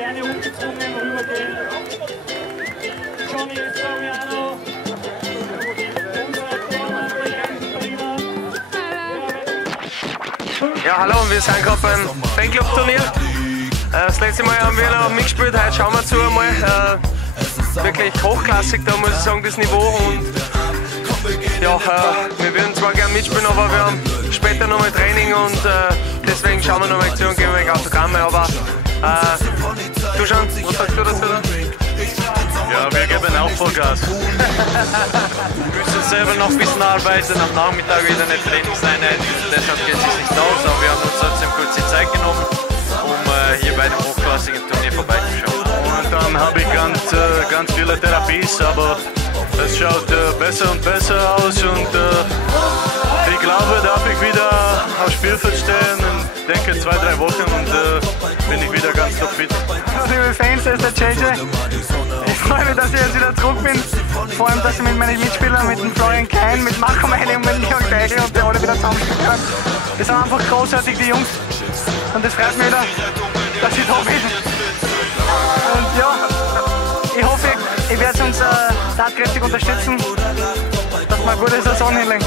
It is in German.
gerne ungezwungen rübergehen. Johnny Soriano, unser Tormann, Ja, hallo, wir sind gerade beim Fanclub-Turnier. Das letzte Mal haben wir noch mitgespielt, heute schauen wir zu einmal. Wirklich hochklassig, da muss ich sagen, das Niveau. Und ja, wir würden zwar gerne mitspielen, aber wir haben später nochmal Training und deswegen schauen wir nochmal zu und geben wir Autogramme. Aber du schon, was sagst du dazu? Ja, wir geben auch Vollgas. Wir müssen selber noch ein bisschen arbeiten, am Nachmittag wieder eine Trainingseinheit, deshalb geht es nicht aus, aber wir haben uns trotzdem kurz die Zeit genommen, um hier bei einem hochklassigen Turnier vorbeizuschauen. Und dann habe ich ganz viele Therapies, aber es schaut besser und besser aus und ich glaube, darf ich wieder aufs Spielfeld stehen und denke 2-3 Wochen und bin ich wieder ganz fit. Liebe Fans, das ist der JJ. Ich freue mich, dass ich jetzt wieder zurück bin. Vor allem, dass ich mit meinen Mitspielern, mit dem Florian Klein, mit Marco Meile und mit Jörg Deigl und die alle wieder zusammenspielen können. Die sind einfach großartig, die Jungs. Und das freut mich wieder, dass ich da bin. Und ja, ich hoffe, ihr werdet uns tatkräftig unterstützen, dass wir eine gute Saison hinlegen.